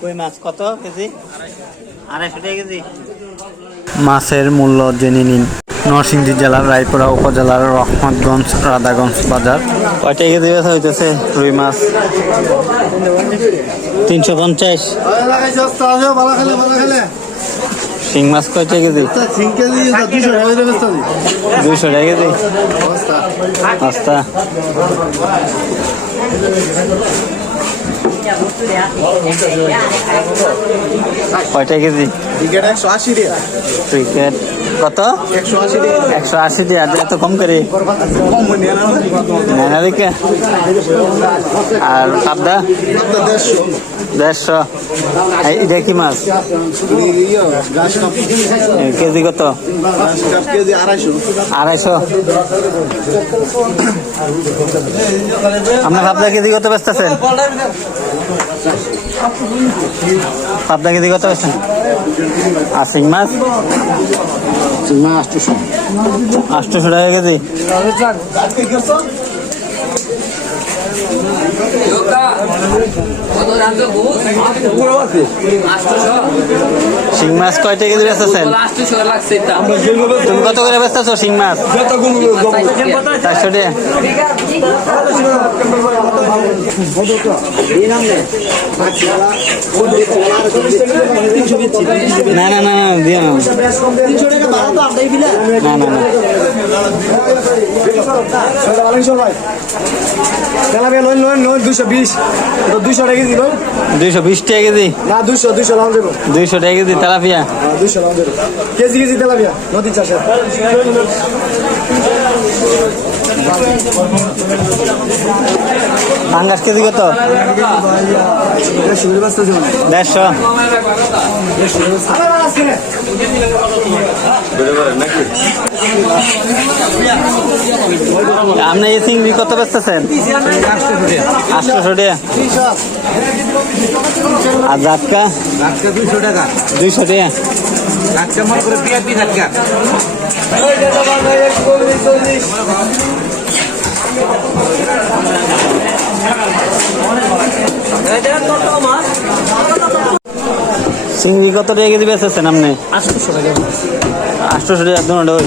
কই মাছ? কত কেজি? আড়াইশো টাকা কেজি। মাছের মূল্য জেনে নিন। নরসিংদী জেলার রায়পুরা উপজেলার রহমতগঞ্জ রাধাগঞ্জ বাজার। কয়টা কেজি বেচা হইতেছে? রুই মাছ? তিনশো পঞ্চাশ। শিং মাছ কয়টা কেজি? দুইশো টাকা কেজি। পাঁচটা কয়টা কেজি? একশো আশি টাকা ক্রিকেট কত? একশো আশি টাকা একশো আশি দিয়ে এত কম করে? কম নেনা দিকে? আর পাবদা? দেড়শো। দেড়শো। এটা কি মাছ? কেজি কত? কেজি আড়াইশো। আড়াইশো। আপনার পাবদা কেজি কত বেচতেছেন? পাবদা কেজি কত বেচছেন আর শিং মাছ? আটশো আটশোশো টাকা কেজি। শিং মাছ কয়টা কেজি বেচতেছেন তুমি কত করে বেচতেছো শিং মাছ? চারশো টাকা। না না না না দিও না। না না না। দুইশো বিশ টাকা কেজি। না দুশো দুশো দুইশো টাকা কেজি তেলাপিয়া। পাঙ্গাস কেজি কত? দেড়শো। আপনি এই চিংড়ি কত বেচতেছেন? আটশোশো টাকা। আর জাটকা দুইশো টাকা। দুইশো টাকা। চিংড়ি কত টাকা কেজি বেচতেছেন আপনি? আটশোশো টাকা। দুটো ওই।